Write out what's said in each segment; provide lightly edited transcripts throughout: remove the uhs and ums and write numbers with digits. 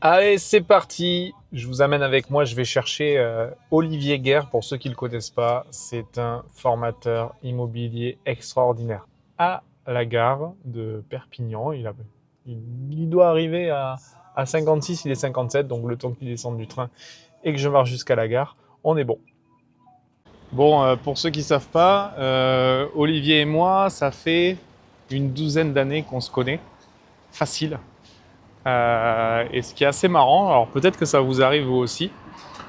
Allez, c'est parti. Je vous amène avec moi. Je vais chercher Olivier Guerre. Pour ceux qui ne le connaissent pas, c'est un formateur immobilier extraordinaire. À la gare de Perpignan, il doit arriver à 56, il est 57, donc le temps qu'il descende du train et que je marche jusqu'à la gare, on est bon. Bon, pour ceux qui ne savent pas, Olivier et moi, ça fait une douzaine d'années qu'on se connaît. Facile. Et ce qui est assez marrant, alors peut-être que ça vous arrive vous aussi,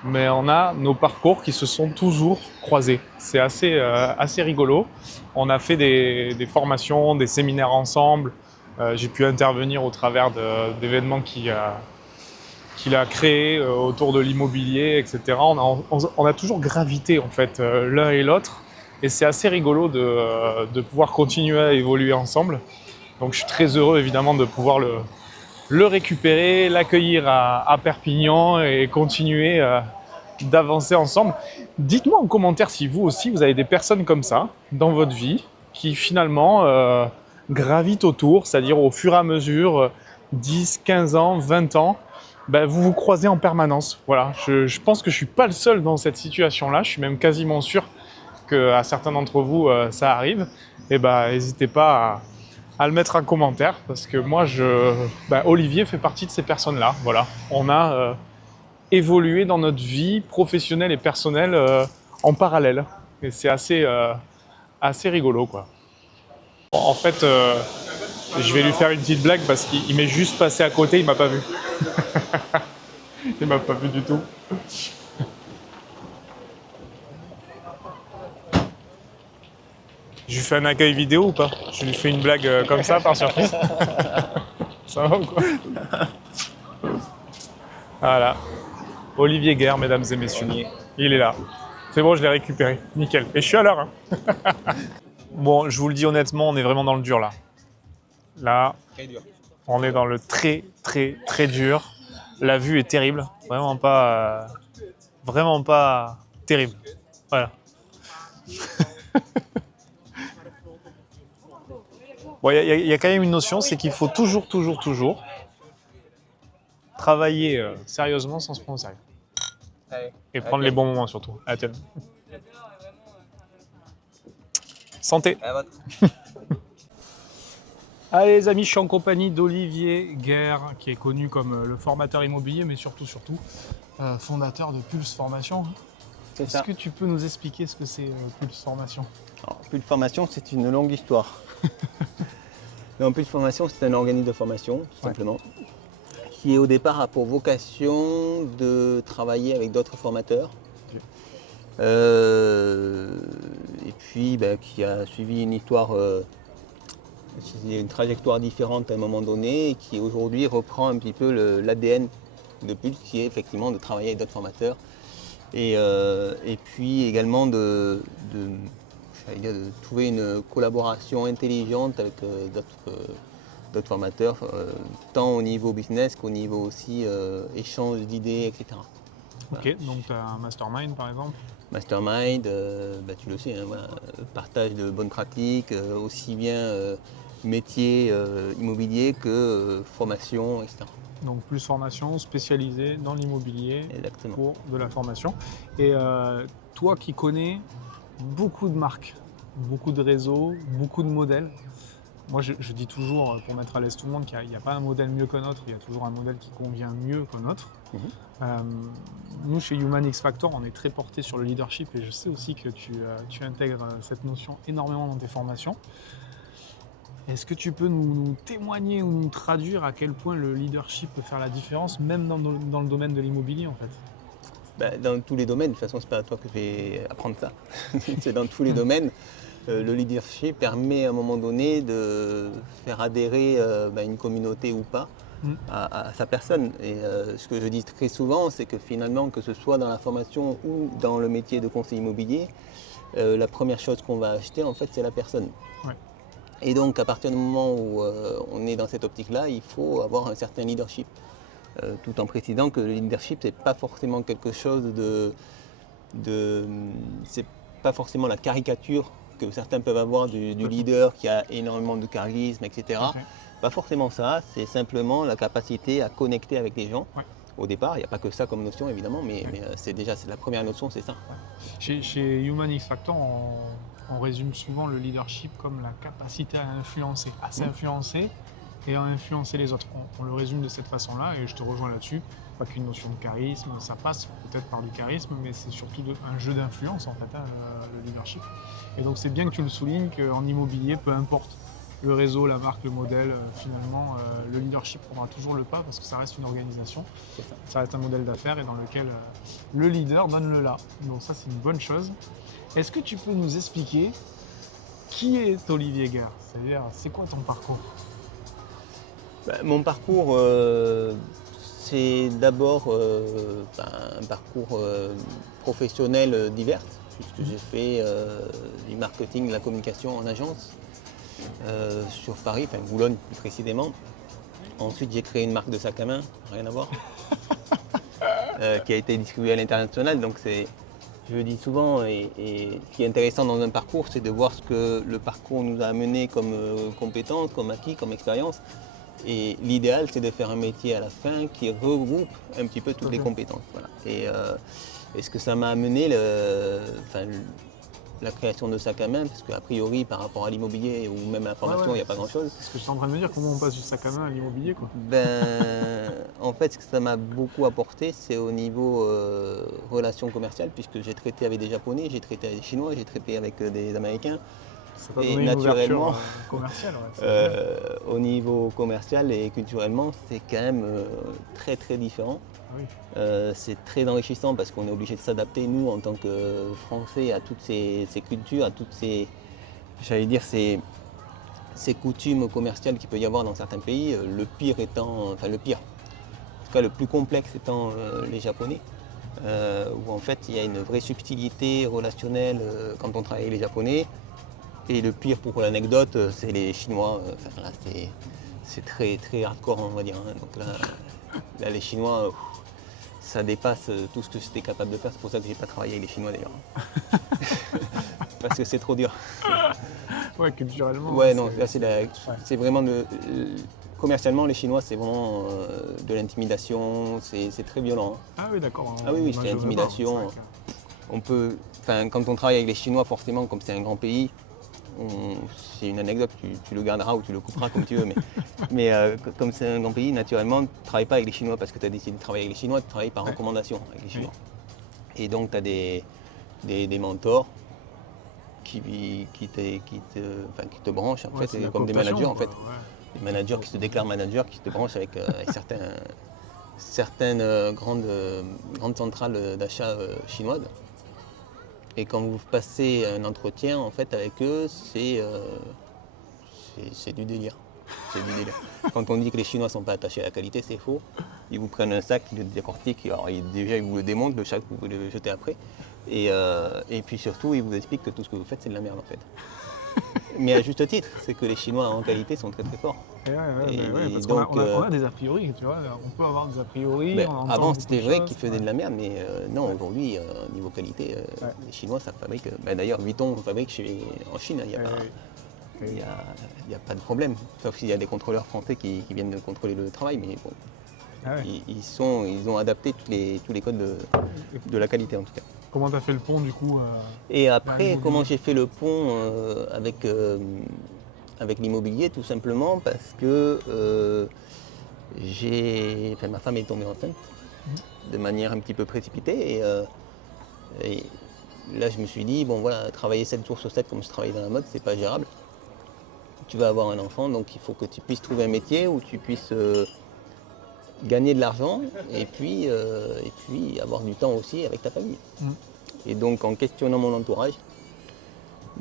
mais on a nos parcours qui se sont toujours croisés. C'est assez rigolo. On a fait des formations, des séminaires ensemble. J'ai pu intervenir au travers d'événements qu'il a créés autour de l'immobilier, etc. On a toujours gravité en fait l'un et l'autre. Et c'est assez rigolo de pouvoir continuer à évoluer ensemble. Donc je suis très heureux évidemment de pouvoir le récupérer, l'accueillir à Perpignan et continuer d'avancer ensemble. Dites-moi en commentaire si vous aussi, vous avez des personnes comme ça dans votre vie qui finalement gravitent autour, c'est-à-dire au fur et à mesure, 10, 15 ans, 20 ans, ben, vous vous croisez en permanence. Voilà, je pense que je ne suis pas le seul dans cette situation-là, je suis même quasiment sûr qu'à certains d'entre vous, ça arrive. Et ben, n'hésitez pas à le mettre en commentaire parce que moi, Olivier fait partie de ces personnes-là. Voilà, on a évolué dans notre vie professionnelle et personnelle en parallèle. Et c'est assez rigolo, quoi. Bon, en fait, je vais lui faire une petite blague parce qu'il m'est juste passé à côté, il m'a pas vu. Il m'a pas vu du tout. Je lui fais un accueil vidéo ou pas? Je lui fais une blague comme ça par surprise. Ça va ou quoi? Voilà. Olivier Guerre, mesdames et messieurs. Il est là. C'est bon, je l'ai récupéré. Nickel. Et je suis à l'heure. Hein. Bon, je vous le dis honnêtement, on est vraiment dans le dur là. Là, on est dans le très dur. La vue est terrible. Vraiment pas terrible. Voilà. Bon, il y a quand même une notion, c'est qu'il faut toujours travailler sérieusement sans se prendre au sérieux. Et prendre les bons moments surtout. À la tienne. Santé. Allez les amis, je suis en compagnie d'Olivier Guerre, qui est connu comme le formateur immobilier, mais surtout fondateur de Pulse Formation. Est-ce que tu peux nous expliquer ce que c'est Pulse Formation? Alors, Pulse Formation, c'est une longue histoire. Donc, Pulse Formation, c'est un organisme de formation, tout simplement, qui au départ a pour vocation de travailler avec d'autres formateurs. Et puis qui a suivi une histoire, une trajectoire différente à un moment donné, et qui aujourd'hui reprend un petit peu l'ADN de Pulse, qui est effectivement de travailler avec d'autres formateurs. Et puis également de trouver une collaboration intelligente avec d'autres formateurs, tant au niveau business qu'au niveau aussi échange d'idées, etc. Ok, voilà. Donc tu as un mastermind par exemple? Mastermind, tu le sais, hein, voilà, partage de bonnes pratiques, aussi bien métier immobilier que formation, etc. Donc plus formation spécialisée dans l'immobilier pour de la formation. Et toi qui connais beaucoup de marques, beaucoup de réseaux, beaucoup de modèles, moi je dis toujours, pour mettre à l'aise tout le monde, qu'il n'y a pas un modèle mieux qu'un autre, il y a toujours un modèle qui convient mieux qu'un autre. Nous chez Human X Factor, on est très porté sur le leadership et je sais aussi que tu intègres cette notion énormément dans tes formations. Est-ce que tu peux nous témoigner ou nous traduire à quel point le leadership peut faire la différence, même dans le domaine de l'immobilier en fait? Dans tous les domaines, de toute façon, c'est pas à toi que je vais apprendre ça. C'est dans tous les domaines. Le leadership permet à un moment donné de faire adhérer une communauté ou pas à sa personne. Et ce que je dis très souvent, c'est que finalement, que ce soit dans la formation ou dans le métier de conseiller immobilier, la première chose qu'on va acheter, en fait, c'est la personne. Ouais. Et donc, à partir du moment où on est dans cette optique-là, il faut avoir un certain leadership. Tout en précisant que le leadership, c'est pas forcément quelque chose c'est pas forcément la caricature que certains peuvent avoir du leader qui a énormément de charisme, etc. Okay. Pas forcément ça, c'est simplement la capacité à connecter avec les gens. Ouais. Au départ, il n'y a pas que ça comme notion évidemment, mais, Ouais. mais c'est la première notion, c'est ça. Chez Human X Factor, on résume souvent le leadership comme la capacité à influencer, à s'influencer et à influencer les autres. On le résume de cette façon-là et je te rejoins là-dessus. Pas qu'une notion de charisme, ça passe peut-être par du charisme, mais c'est surtout un jeu d'influence en fait, le leadership. Et donc c'est bien que tu le soulignes qu'en immobilier, peu importe le réseau, la marque, le modèle, finalement, le leadership prendra toujours le pas parce que ça reste une organisation, ça reste un modèle d'affaires et dans lequel le leader donne le là. Donc ça, c'est une bonne chose. Est-ce que tu peux nous expliquer qui est Olivier Guerre? C'est-à-dire, c'est quoi ton parcours? Mon parcours, c'est d'abord un parcours professionnel divers, puisque j'ai fait du marketing, de la communication en agence sur Paris, enfin Boulogne plus précisément. Ensuite, j'ai créé une marque de sac à main, rien à voir, qui a été distribuée à l'international. Donc je le dis souvent, et ce qui est intéressant dans un parcours, c'est de voir ce que le parcours nous a amené comme compétences, comme acquis, comme expérience. Et l'idéal, c'est de faire un métier à la fin qui regroupe un petit peu toutes les compétences. Voilà. Et ce que ça m'a amené, la création de sac à main, parce qu'a priori, par rapport à l'immobilier ou même à la formation, il n'y a pas grand-chose. C'est ce que je suis en train de me dire, comment on passe du sac à main à l'immobilier, quoi. En fait, ce que ça m'a beaucoup apporté, c'est au niveau relations commerciales, puisque j'ai traité avec des Japonais, j'ai traité avec des Chinois, j'ai traité avec des Américains. Ça t'a Et donné une naturellement, ouverture commerciale. Ouais, au niveau commercial et culturellement, c'est quand même très très différent. oui. C'est très enrichissant parce qu'on est obligé de s'adapter, nous, en tant que Français, à toutes ces cultures, à toutes ces, j'allais dire, ces coutumes commerciales qu'il peut y avoir dans certains pays. Le pire étant, enfin le pire, en tout cas le plus complexe étant les Japonais, où en fait il y a une vraie subtilité relationnelle quand on travaille avec les Japonais. Et le pire pour l'anecdote, c'est les Chinois. Enfin, là, c'est très très hardcore, on va dire. Hein. Donc là, les Chinois, ça dépasse tout ce que j'étais capable de faire. C'est pour ça que j'ai pas travaillé avec les Chinois d'ailleurs. Parce que c'est trop dur. Ouais, culturellement. Ouais, non, là c'est vraiment commercialement, les Chinois, c'est vraiment de l'intimidation. C'est très violent. Hein. Ah oui, d'accord. Ah oui, c'est l'intimidation. On peut, quand on travaille avec les Chinois, forcément, comme c'est un grand pays. C'est une anecdote, tu le garderas ou tu le couperas comme tu veux, mais comme c'est un grand pays, naturellement, tu ne travailles pas avec les Chinois parce que tu as décidé de travailler avec les Chinois, tu travailles par recommandation avec les Chinois. Et donc tu as des mentors qui te branchent, en fait, c'est comme des managers en fait. Des managers qui se déclarent managers, qui te branchent avec certaines grandes centrales d'achat chinoises. Et quand vous passez un entretien en fait avec eux, c'est du délire. C'est du délire. Quand on dit que les Chinois ne sont pas attachés à la qualité, c'est faux. Ils vous prennent un sac, ils le décortiquent, alors déjà ils vous le démontent, le sac vous pouvez le jeter après. Et puis surtout, ils vous expliquent que tout ce que vous faites, c'est de la merde en fait. Mais à juste titre, c'est que les Chinois en qualité sont très très forts. Parce qu'on a des a priori, tu vois, on peut avoir des a priori. Avant c'était vrai qu'ils faisaient de la merde, mais non, aujourd'hui, niveau qualité, les Chinois ça fabrique. D'ailleurs, Vuitton fabrique en Chine, il n'y a pas de problème. Sauf s'il y a des contrôleurs français qui viennent de contrôler le travail, mais bon, ils ont adapté tous les codes de la qualité en tout cas. Comment tu as fait le pont du coup Et après, comment j'ai fait le pont avec l'immobilier? Tout simplement parce que ma femme est tombée enceinte de manière un petit peu précipitée. Et là, je me suis dit, bon voilà, travailler 7 jours sur 7 comme je travaillais dans la mode, c'est pas gérable. Tu vas avoir un enfant, donc il faut que tu puisses trouver un métier où tu puisses gagner de l'argent et puis avoir du temps aussi avec ta famille. Et donc en questionnant mon entourage,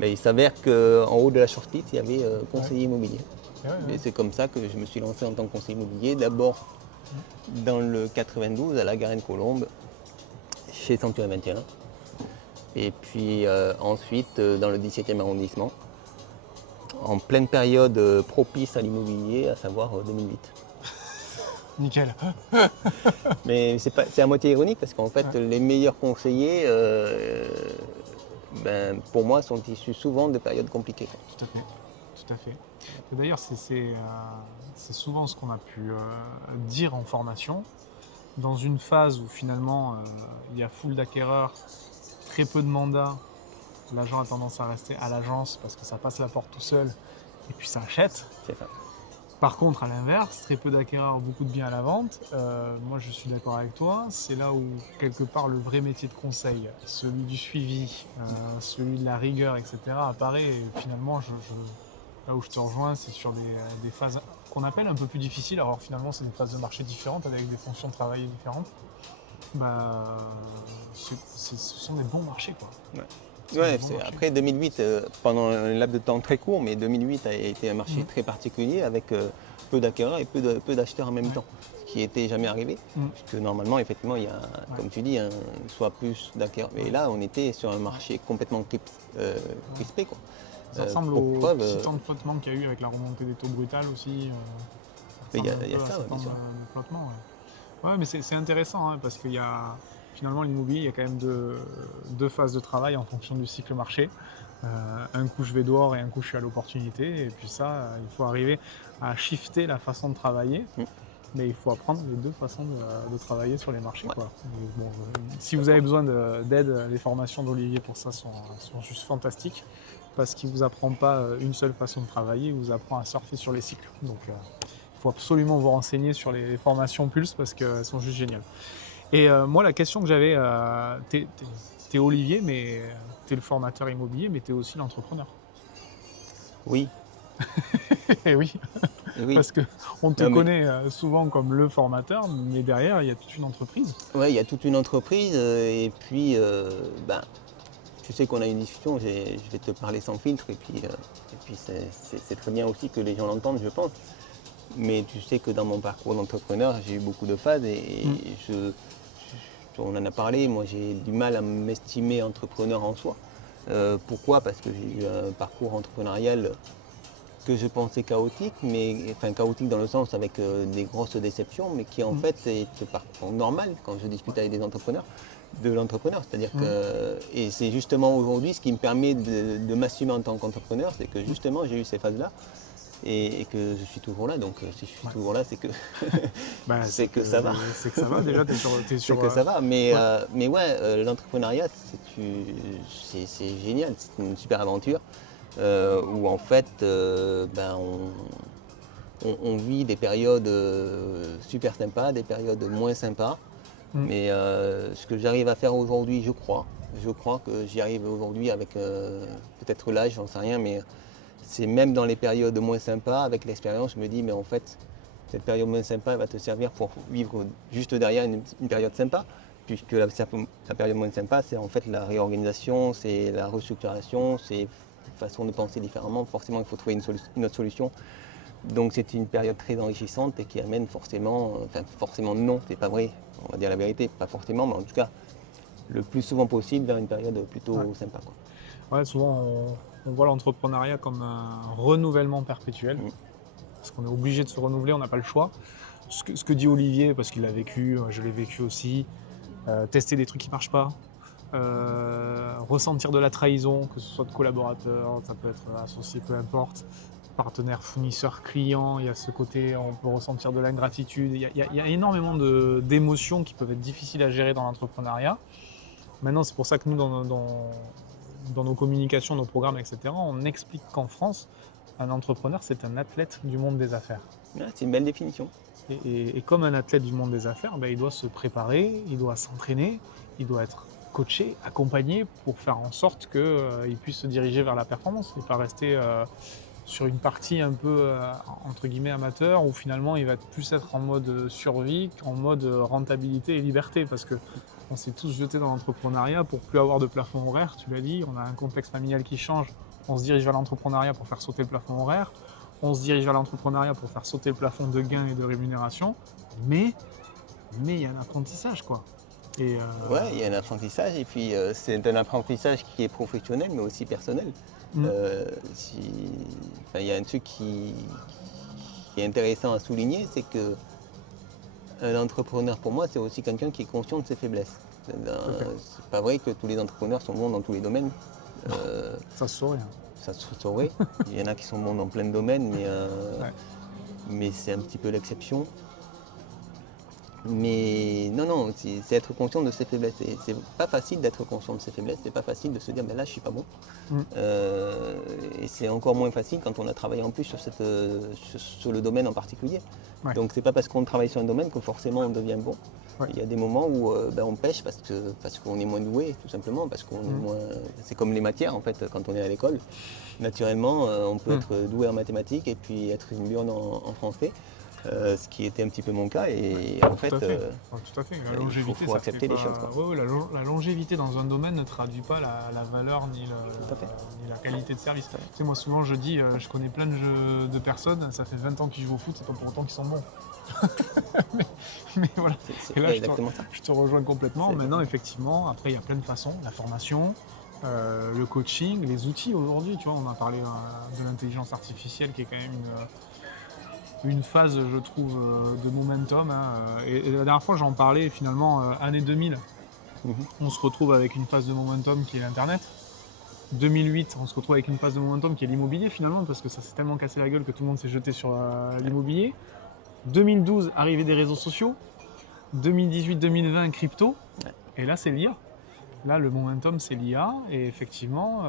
il s'avère qu'en haut de la shortlist, il y avait conseiller immobilier. Et c'est comme ça que je me suis lancé en tant que conseiller immobilier, d'abord dans le 92 à la Garenne-Colombe, chez Century 21. Et puis ensuite dans le 17e arrondissement, en pleine période propice à l'immobilier, à savoir 2008. Nickel. Mais c'est à moitié ironique parce qu'en fait, les meilleurs conseillers, pour moi, sont issus souvent de périodes compliquées. Tout à fait. D'ailleurs, c'est souvent ce qu'on a pu dire en formation. Dans une phase où finalement il y a full d'acquéreurs, très peu de mandats, l'agent a tendance à rester à l'agence parce que ça passe la porte tout seul et puis ça achète. C'est ça. Par contre, à l'inverse, très peu d'acquéreurs, beaucoup de biens à la vente. Moi, je suis d'accord avec toi. C'est là où, quelque part, le vrai métier de conseil, celui du suivi, celui de la rigueur, etc., apparaît. Et finalement, là où je te rejoins, c'est sur des phases qu'on appelle un peu plus difficiles. Alors finalement, c'est des phases de marché différentes, avec des fonctions de travail différentes. Bah, ce sont des bons marchés, quoi. Ouais, après 2008, pendant un laps de temps très court, mais 2008 a été un marché très particulier avec peu d'acquéreurs et peu d'acheteurs en même temps, ce qui n'était jamais arrivé. Puisque normalement, effectivement, il y a, comme tu dis, soit plus d'acquéreurs. Mais là, on était sur un marché complètement crispé, quoi. Ça ressemble au petit temps de flottement qu'il y a eu avec la remontée des taux brutales aussi. Il y a ça, bien sûr. De flottement, ouais, mais c'est intéressant hein, parce qu'il y a finalement l'immobilier, il y a quand même deux phases de travail en fonction du cycle marché. Un coup je vais dehors et un coup je suis à l'opportunité. Et puis ça, il faut arriver à shifter la façon de travailler. Mais il faut apprendre les deux façons de travailler sur les marchés. Quoi. Bon, si vous avez besoin d'aide, les formations d'Olivier pour ça sont juste fantastiques. Parce qu'il ne vous apprend pas une seule façon de travailler, il vous apprend à surfer sur les cycles. Donc il faut absolument vous renseigner sur les formations Pulse parce qu'elles sont juste géniales. Et moi, la question que j'avais, t'es Olivier, mais t'es le formateur immobilier, mais t'es aussi l'entrepreneur. Oui. Et oui. Parce qu'on te connaît souvent comme le formateur, mais derrière, il y a toute une entreprise. Oui, il y a toute une entreprise. Et puis, tu sais qu'on a une discussion, je vais te parler sans filtre. Et puis c'est très bien aussi que les gens l'entendent, je pense. Mais tu sais que dans mon parcours d'entrepreneur, j'ai eu beaucoup de phases et on en a parlé. Moi, j'ai du mal à m'estimer entrepreneur en soi. Pourquoi ? Parce que j'ai eu un parcours entrepreneurial que je pensais chaotique, enfin chaotique dans le sens avec des grosses déceptions, mais qui en fait est un parcours normal quand je discute avec des entrepreneurs, de l'entrepreneur. C'est-à-dire que, et c'est justement aujourd'hui ce qui me permet de m'assumer en tant qu'entrepreneur, c'est que justement j'ai eu ces phases-là. Et que je suis toujours là, donc si je suis toujours là, c'est que c'est que ça va. C'est que ça va déjà, t'es sur c'est que ça va, mais l'entrepreneuriat, c'est génial, c'est une super aventure où en fait, on vit des périodes super sympas, des périodes moins sympas. Mais ce que j'arrive à faire aujourd'hui, je crois que j'y arrive aujourd'hui avec peut-être l'âge, j'en sais rien, mais c'est même dans les périodes moins sympas, avec l'expérience, je me dis, mais en fait, cette période moins sympa, elle va te servir pour vivre juste derrière une période sympa, puisque la période moins sympa, c'est en fait la réorganisation, c'est la restructuration, c'est une façon de penser différemment. Forcément, il faut trouver une autre solution. Donc c'est une période très enrichissante et qui amène forcément non, c'est pas vrai, on va dire la vérité, pas forcément, mais en tout cas, le plus souvent possible vers une période plutôt sympa, quoi. Ouais, souvent on voit l'entrepreneuriat comme un renouvellement perpétuel, parce qu'on est obligé de se renouveler, on n'a pas le choix. Ce que dit Olivier, parce qu'il l'a vécu, je l'ai vécu aussi, tester des trucs qui ne marchent pas, ressentir de la trahison, que ce soit de collaborateurs, ça peut être associé, peu importe, partenaire, fournisseur, client, il y a ce côté, on peut ressentir de l'ingratitude, il y a énormément d'émotions qui peuvent être difficiles à gérer dans l'entrepreneuriat. Maintenant, c'est pour ça que nous, dans nos communications, nos programmes, etc., on explique qu'en France, un entrepreneur, c'est un athlète du monde des affaires. C'est une belle définition. Et comme un athlète du monde des affaires, il doit se préparer, il doit s'entraîner, il doit être coaché, accompagné pour faire en sorte qu'il puisse se diriger vers la performance et pas rester sur une partie un peu entre guillemets amateur où finalement il va plus être en mode survie qu'en mode rentabilité et liberté, parce que on s'est tous jetés dans l'entrepreneuriat pour plus avoir de plafond horaire, tu l'as dit, on a un contexte familial qui change, on se dirige vers l'entrepreneuriat pour faire sauter le plafond horaire, on se dirige vers l'entrepreneuriat pour faire sauter le plafond de gains et de rémunération, mais il y a un apprentissage, quoi. Ouais, il y a un apprentissage, et puis c'est un apprentissage qui est professionnel mais aussi personnel. Il y a un truc qui est intéressant à souligner, c'est que l'entrepreneur pour moi c'est aussi quelqu'un qui est conscient de ses faiblesses. C'est pas vrai que tous les entrepreneurs sont bons dans tous les domaines. Ça se saurait. ça se saurait. Il y en a qui sont bons dans plein de domaines, Ouais. mais c'est un petit peu l'exception. Mais non, c'est être conscient de ses faiblesses. C'est pas facile d'être conscient de ses faiblesses, c'est pas facile de se dire, là, je suis pas bon. Mm. Et c'est encore moins facile quand on a travaillé en plus sur le domaine en particulier. Ouais. Donc c'est pas parce qu'on travaille sur un domaine que forcément on devient bon. Ouais. Il y a des moments où on pêche parce qu'on est moins doué, tout simplement, parce qu'on est moins. C'est comme les matières en fait, quand on est à l'école. Naturellement, on peut être doué en mathématiques et puis être une lionne en français. Ce qui était un petit peu mon cas et en fait, Tout à fait. La longévité, faut accepter les choses. Ouais, la longévité dans un domaine ne traduit pas la valeur ni la qualité de service. Tu sais, moi souvent je dis, je connais plein de personnes, ça fait 20 ans qu'ils jouent au foot, c'est pas pour autant qu'ils sont bons. mais voilà. C'est Et là, exactement ça. je te rejoins complètement. Maintenant, effectivement, après il y a plein de façons, la formation. Le coaching, les outils aujourd'hui, tu vois, on a parlé de l'intelligence artificielle qui est quand même une phase, je trouve, de momentum. Et la dernière fois, j'en parlais finalement, année 2000, on se retrouve avec une phase de momentum qui est l'Internet. 2008, on se retrouve avec une phase de momentum qui est l'immobilier finalement, parce que ça s'est tellement cassé la gueule que tout le monde s'est jeté sur l'immobilier. 2012, arrivée des réseaux sociaux. 2018-2020, crypto. Et là, c'est l'IA. Là, le momentum, c'est l'IA. Et effectivement,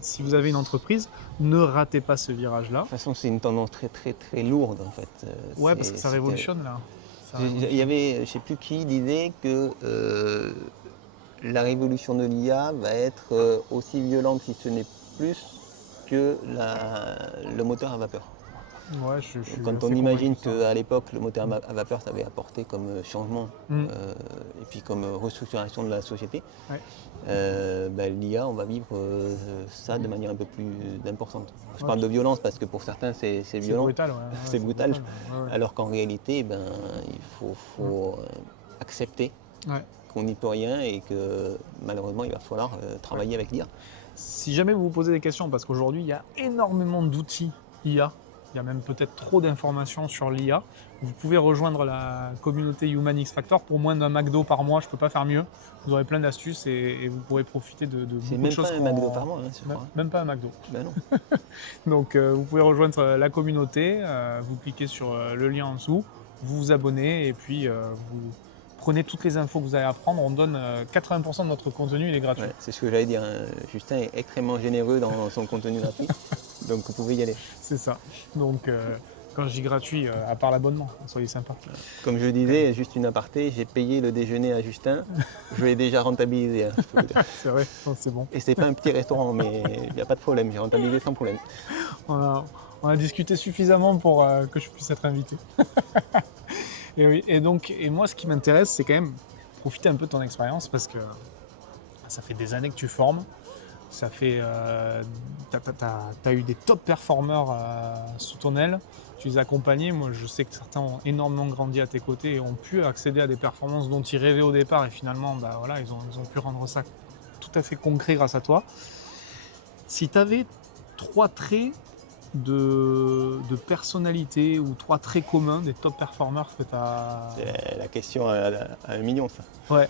si vous avez une entreprise, ne ratez pas ce virage-là. De toute façon, c'est une tendance très très très lourde en fait. Ouais, parce que ça révolutionne là. Il y avait, je ne sais plus qui disait que la révolution de l'IA va être aussi violente, si ce n'est plus, que le moteur à vapeur. Ouais, je suis quand on imagine qu'à l'époque, le moteur à vapeur, ça avait apporté comme changement et puis comme restructuration de la société, l'IA, on va vivre ça de manière un peu plus importante. Je parle de violence parce que pour certains, c'est violent. Brutal, c'est brutal. Alors qu'en réalité, il faut accepter qu'on n'y peut rien et que malheureusement, il va falloir travailler avec l'IA. Si jamais vous vous posez des questions, parce qu'aujourd'hui, il y a énormément d'outils IA, il y a même peut-être trop d'informations sur l'IA, vous pouvez rejoindre la communauté Human X Factor pour moins d'un McDo par mois, je ne peux pas faire mieux. Vous aurez plein d'astuces et vous pourrez profiter de beaucoup de choses. C'est même pas un McDo par mois, même pas un McDo. Ben non. Donc vous pouvez rejoindre la communauté, vous cliquez sur le lien en dessous, vous vous abonnez et puis vous prenez toutes les infos que vous allez apprendre. On donne 80% de notre contenu, il est gratuit. Ouais, c'est ce que j'allais dire. Justin est extrêmement généreux dans son contenu gratuit, donc vous pouvez y aller. C'est ça. Donc quand je dis gratuit, à part l'abonnement, soyez sympa. Comme je disais, juste une aparté, j'ai payé le déjeuner à Justin. Je l'ai déjà rentabilisé. Je peux vous dire. C'est vrai, c'est bon. Et c'est pas un petit restaurant, mais il n'y a pas de problème. J'ai rentabilisé sans problème. On a discuté suffisamment pour que je puisse être invité. Et oui, et moi, ce qui m'intéresse, c'est quand même profiter un peu de ton expérience parce que ça fait des années que tu formes. Ça fait, t'as eu des top performeurs sous ton aile. Tu les as accompagnés. Moi, je sais que certains ont énormément grandi à tes côtés et ont pu accéder à des performances dont ils rêvaient au départ. Et finalement, ils ont pu rendre ça tout à fait concret grâce à toi. Si tu avais 3 traits de personnalité ou 3 traits communs des top performers que tu as... C'est la question à 1 million, ça. Ouais.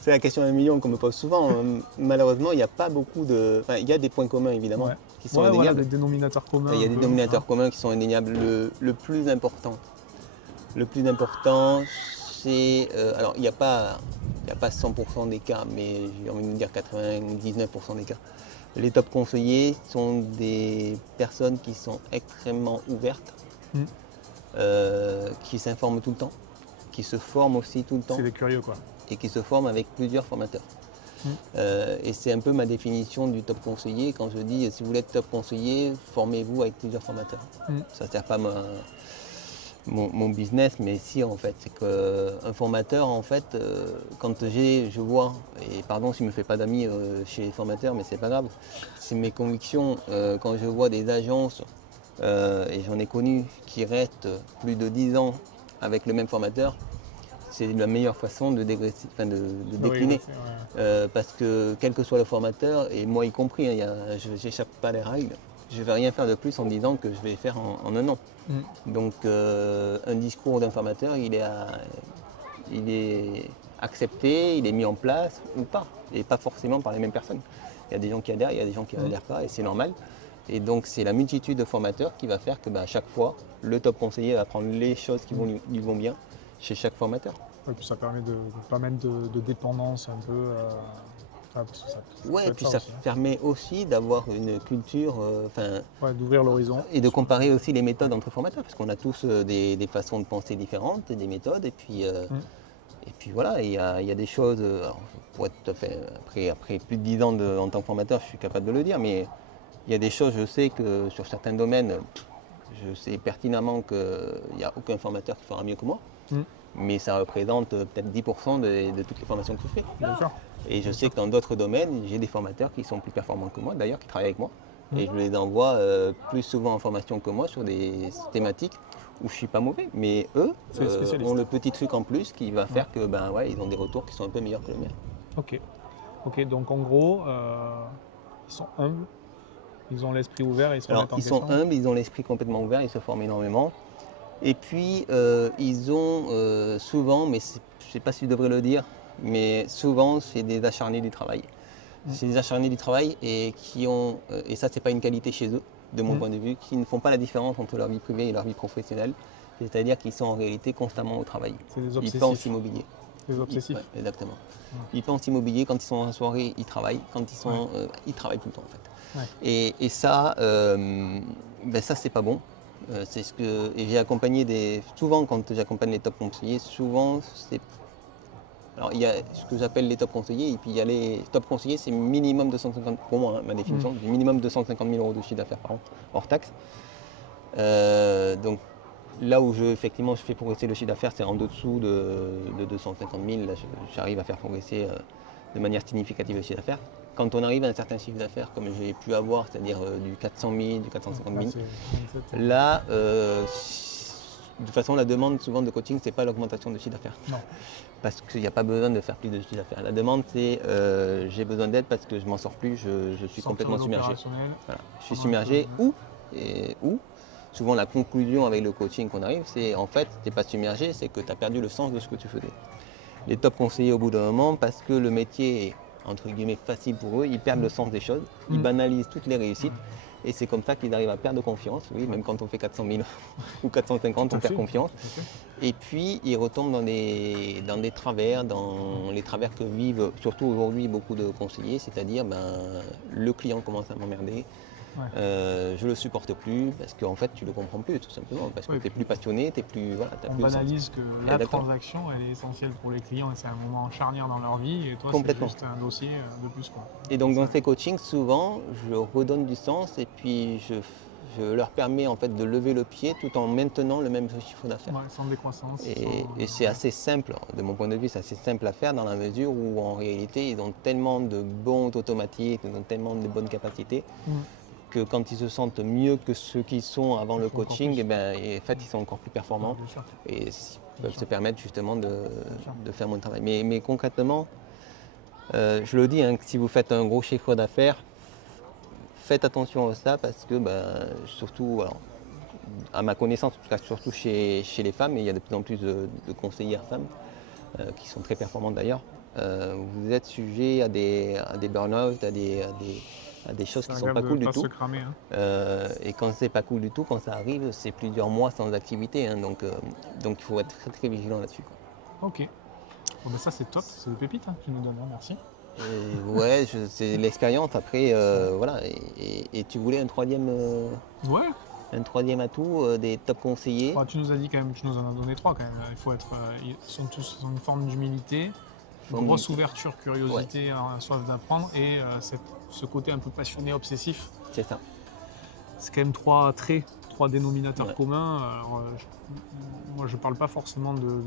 C'est la question à 1 million qu'on me pose souvent. Malheureusement, il n'y a pas beaucoup de... Enfin, il y a des points communs, évidemment, qui sont indéniables. Voilà, des dénominateurs communs. Il y a des dénominateurs communs qui sont indéniables. Le plus important, c'est... alors, il n'y a pas 100% des cas, mais j'ai envie de dire 99% des cas. Les top conseillers sont des personnes qui sont extrêmement ouvertes, qui s'informent tout le temps, qui se forment aussi tout le temps. C'est des curieux, quoi. Et qui se forment avec plusieurs formateurs. Et c'est un peu ma définition du top conseiller. Quand je dis, si vous voulez être top conseiller, formez-vous avec plusieurs formateurs. Ça ne sert pas mon business, mais si en fait, c'est qu'un formateur, en fait, quand je vois, et pardon si je ne me fais pas d'amis chez les formateurs, mais c'est pas grave, c'est mes convictions, quand je vois des agences, et j'en ai connu, qui restent plus de 10 ans avec le même formateur, c'est la meilleure façon de dégraisser, de décliner. Parce que quel que soit le formateur, et moi y compris, je n'échappe pas les règles, je ne vais rien faire de plus en me disant que je vais faire en 1 an. Donc un discours d'un formateur, il est accepté, il est mis en place ou pas, et pas forcément par les mêmes personnes. Il y a des gens qui adhèrent, il y a des gens qui n'adhèrent pas et c'est normal. Et donc c'est la multitude de formateurs qui va faire que à chaque fois, le top conseiller va prendre les choses qui lui vont bien chez chaque formateur. Ouais, puis ça permet de pas mettre de dépendance un peu. Parce que ça Ouais, peut et être puis ça ça aussi, hein. permet aussi d'avoir une culture, Ouais, d'ouvrir l'horizon. et de comparer aussi les méthodes entre formateurs, parce qu'on a tous des façons de penser différentes, des méthodes, et puis voilà, il y a des choses, alors, pour être tout à fait, après plus de 10 ans en tant que formateur, je suis capable de le dire, mais il y a des choses, je sais que sur certains domaines, je sais pertinemment qu'il n'y a aucun formateur qui fera mieux que moi, mais ça représente peut-être 10% de toutes les formations que je fais. Bien sûr. Et je sais que dans d'autres domaines, j'ai des formateurs qui sont plus performants que moi, d'ailleurs, qui travaillent avec moi. Et je les envoie plus souvent en formation que moi sur des thématiques où je ne suis pas mauvais. Mais eux ont le petit truc en plus qui va faire que ils ont des retours qui sont un peu meilleurs que les miens. Ok, donc en gros, ils sont humbles, ils ont l'esprit ouvert et ils se Alors, remettent en ils sont question. humbles, ils ont l'esprit complètement ouvert, ils se forment énormément. Et puis, ils ont souvent, mais je ne sais pas si je devrais le dire, mais souvent, c'est des acharnés du travail. C'est des acharnés du travail et qui ont, et ça c'est pas une qualité chez eux, de mon point de vue, qui ne font pas la différence entre leur vie privée et leur vie professionnelle. C'est-à-dire qu'ils sont en réalité constamment au travail. C'est des Ils obsessifs. pensent immobilier. Des obsessifs. Ouais, exactement. Ils pensent immobilier, quand ils sont en soirée, ils travaillent. Quand ils sont, ils travaillent tout le temps en fait. Ouais. Et ça, ça c'est pas bon. Et j'ai accompagné souvent quand j'accompagne les top conseillers, souvent c'est. Alors il y a ce que j'appelle les top conseillers et puis il y a les top conseillers, c'est minimum 250, pour moi, ma définition, c'est minimum 250 000 € de chiffre d'affaires par an, hors taxe. Donc là où effectivement je fais progresser le chiffre d'affaires, c'est en dessous de 250 000, là j'arrive à faire progresser de manière significative le chiffre d'affaires. Quand on arrive à un certain chiffre d'affaires comme j'ai pu avoir, c'est-à-dire du 400 000, du 450 000, là, de toute façon, la demande souvent de coaching, c'est pas l'augmentation de chiffre d'affaires. Non. Parce qu'il n'y a pas besoin de faire plus de chiffre d'affaires. La demande, c'est j'ai besoin d'aide parce que je m'en sors plus, je suis complètement submergé. Voilà. Je suis submergé ou, souvent la conclusion avec le coaching qu'on arrive, c'est en fait, tu n'es pas submergé, c'est que tu as perdu le sens de ce que tu faisais. Les top conseillers, au bout d'un moment, parce que le métier est entre guillemets facile pour eux, ils perdent le sens des choses, ils banalisent toutes les réussites. Et c'est comme ça qu'ils arrivent à perdre confiance. Oui, même quand on fait 400 000 ou 450, on perd confiance. Et puis, ils retombent dans des travers, dans les travers que vivent surtout aujourd'hui beaucoup de conseillers, c'est-à-dire le client commence à m'emmerder, je le supporte plus parce qu'en fait tu le comprends plus tout simplement, parce que tu n'es plus passionné, tu n'es plus. Voilà, on banalise que la transaction elle est essentielle pour les clients et c'est un moment charnière dans leur vie et toi c'est juste un dossier de plus. Et donc dans ces coachings, souvent je redonne du sens et puis je leur permets en fait de lever le pied tout en maintenant le même chiffre d'affaires. Sans décroissance. Et c'est assez simple, de mon point de vue, c'est assez simple à faire dans la mesure où en réalité ils ont tellement de bons automatiques, ils ont tellement de bonnes capacités que quand ils se sentent mieux que ceux qui sont avant le coaching, en fait ils sont encore plus performants et ils peuvent se permettre justement de faire mon travail. Mais concrètement, je le dis, si vous faites un gros chiffre d'affaires, faites attention à ça parce que surtout, alors, à ma connaissance, en tout cas surtout chez les femmes, et il y a de plus en plus de conseillères femmes qui sont très performantes d'ailleurs, vous êtes sujet à des burn-out, à des choses qui ne sont pas cool du tout. Et quand c'est pas cool du tout, quand ça arrive, c'est plusieurs mois sans activité. Donc il faut être très très vigilant là-dessus. Ok. Bon, ça c'est top, c'est des pépites que tu nous donnes, merci. Ouais, c'est l'expérience après, voilà. Et tu voulais un troisième atout des top conseillers. Tu nous as dit quand même, tu nous en as donné 3 quand même. Il faut être, ils sont tous dans une forme d'humilité, grosse ouverture, curiosité, soif d'apprendre et ce côté un peu passionné, obsessif. C'est ça. C'est quand même 3 traits, 3 dénominateurs communs. Alors, moi je parle pas forcément de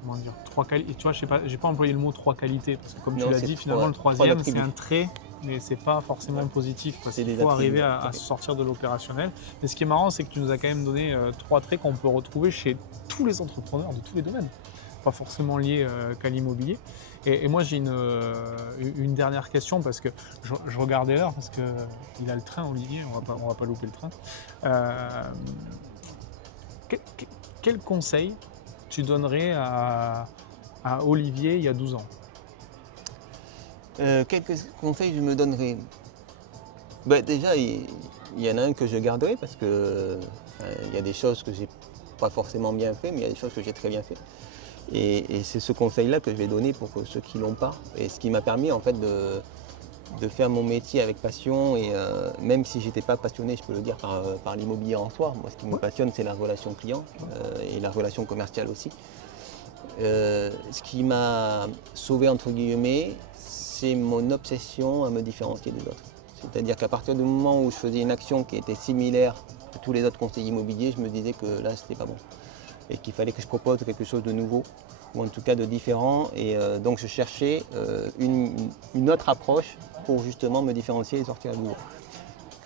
comment dire, 3 qualités. Tu vois, j'ai pas employé le mot 3 qualités parce que comme tu l'as dit, finalement le troisième c'est un trait. Mais c'est pas forcément positif parce qu'il faut arriver à sortir de l'opérationnel. Mais ce qui est marrant, c'est que tu nous as quand même donné 3 traits qu'on peut retrouver chez tous les entrepreneurs de tous les domaines, pas forcément liés qu'à l'immobilier. Et moi, j'ai une dernière question parce que je regardais l'heure parce qu'il a le train, Olivier, on va pas louper le train. Quel conseil tu donnerais à Olivier il y a 12 ans ? Quelques conseils je me donnerais. Déjà, il y en a un que je garderai parce que il y a des choses que j'ai pas forcément bien fait, mais il y a des choses que j'ai très bien fait. Et c'est ce conseil-là que je vais donner pour ceux qui l'ont pas. Et ce qui m'a permis en fait de faire mon métier avec passion. Et même si j'étais pas passionné, je peux le dire par l'immobilier en soi. Moi, ce qui me passionne, c'est la relation client et la relation commerciale aussi. Ce qui m'a sauvé entre guillemets, c'est mon obsession à me différencier des autres. C'est-à-dire qu'à partir du moment où je faisais une action qui était similaire à tous les autres conseillers immobiliers, je me disais que là, c'était pas bon. Et qu'il fallait que je propose quelque chose de nouveau, ou en tout cas de différent. Et donc je cherchais une autre approche pour justement me différencier et sortir à nouveau.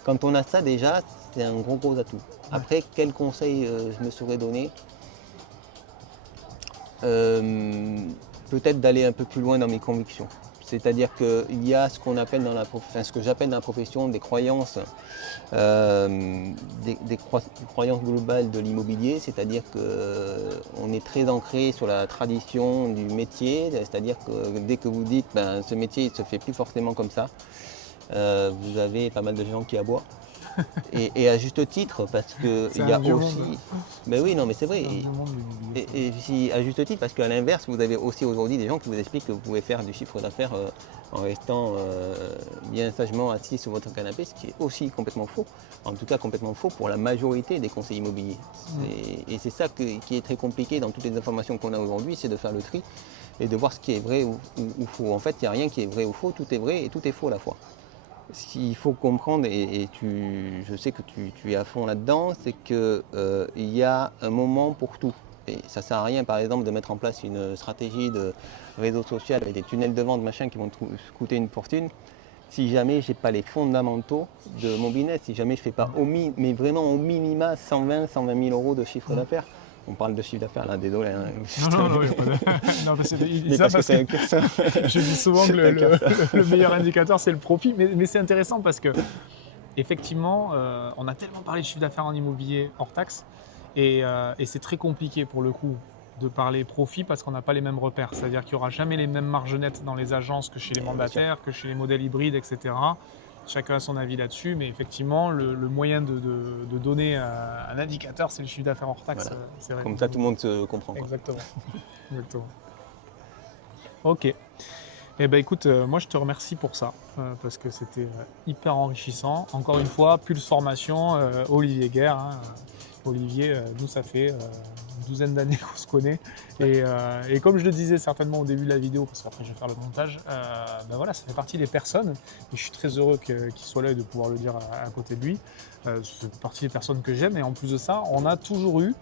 Quand on a ça déjà, c'est un gros atout. Après, quel conseil je me serais donné Peut-être d'aller un peu plus loin dans mes convictions. C'est-à-dire qu'il y a ce qu'on appelle ce que j'appelle dans la profession des croyances, des croyances globales de l'immobilier, c'est-à-dire qu'on est très ancré sur la tradition du métier, c'est-à-dire que dès que vous dites ce métier ne se fait plus forcément comme ça, vous avez pas mal de gens qui aboient. Et à juste titre, parce qu'il y a aussi. Ben oui, non, mais c'est vrai. Et si, à juste titre, parce qu'à l'inverse, vous avez aussi aujourd'hui des gens qui vous expliquent que vous pouvez faire du chiffre d'affaires en restant bien sagement assis sur votre canapé, ce qui est aussi complètement faux. En tout cas, complètement faux pour la majorité des conseillers immobiliers. Et c'est ça qui est très compliqué dans toutes les informations qu'on a aujourd'hui, c'est de faire le tri et de voir ce qui est vrai ou faux. En fait, il n'y a rien qui est vrai ou faux, tout est vrai et tout est faux à la fois. Ce qu'il faut comprendre, je sais que tu es à fond là-dedans, c'est qu'il y a un moment pour tout. Et ça ne sert à rien, par exemple, de mettre en place une stratégie de réseau social avec des tunnels de vente, machin, qui vont coûter une fortune, si jamais je n'ai pas les fondamentaux de mon business, si jamais je ne fais pas mais vraiment au minima 120 000 euros de chiffre d'affaires. On parle de chiffre d'affaires là, désolé. Hein. Non, il n'y a pas de. Non, mais parce que c'est un curseur. Je dis souvent que le meilleur indicateur, c'est le profit, mais c'est intéressant parce que, effectivement, on a tellement parlé de chiffre d'affaires en immobilier hors taxe, et c'est très compliqué pour le coup de parler profit parce qu'on n'a pas les mêmes repères. C'est-à-dire qu'il n'y aura jamais les mêmes marges nettes dans les agences que chez les mandataires, que chez les modèles hybrides, etc. Chacun a son avis là-dessus, mais effectivement, le moyen de donner un indicateur, c'est le chiffre d'affaires hors taxe. Voilà. C'est vrai. Comme ça, tout le monde se comprend. Exactement. Exactement. Ok. Eh ben écoute, moi je te remercie pour ça, parce que c'était hyper enrichissant. Encore une fois, Pulse Formation, Olivier Guerre. Hein. Olivier, nous ça fait une douzaine d'années qu'on se connaît. Et comme je le disais certainement au début de la vidéo, parce qu'après je vais faire le montage, voilà, ça fait partie des personnes. Et je suis très heureux qu'il soit là et de pouvoir le dire à côté de lui. Ça fait partie des personnes que j'aime. Et en plus de ça, on a toujours eu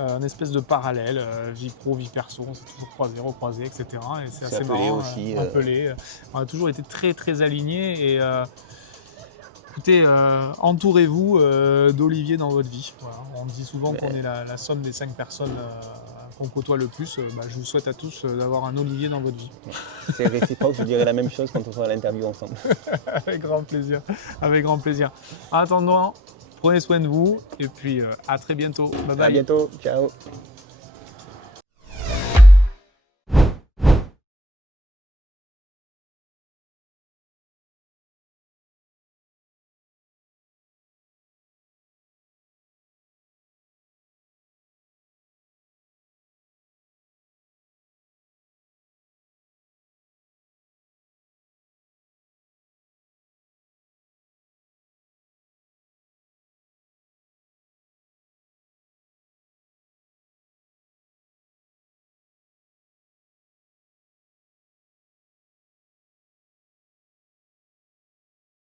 une espèce de parallèle, vie pro, vie perso, on s'est toujours recroisé, etc. Et c'est assez marrant. Aussi, appelé. On a toujours été très alignés. Et écoutez, entourez-vous d'Olivier dans votre vie. Voilà. On dit souvent qu'on est la somme des 5 personnes qu'on côtoie le plus. Je vous souhaite à tous d'avoir un Olivier dans votre vie. C'est réciproque, je dirais la même chose quand on fera l'interview ensemble. Avec grand plaisir. Avec grand plaisir. En attendant, prenez soin de vous et puis à très bientôt. Bye bye. À bientôt, ciao.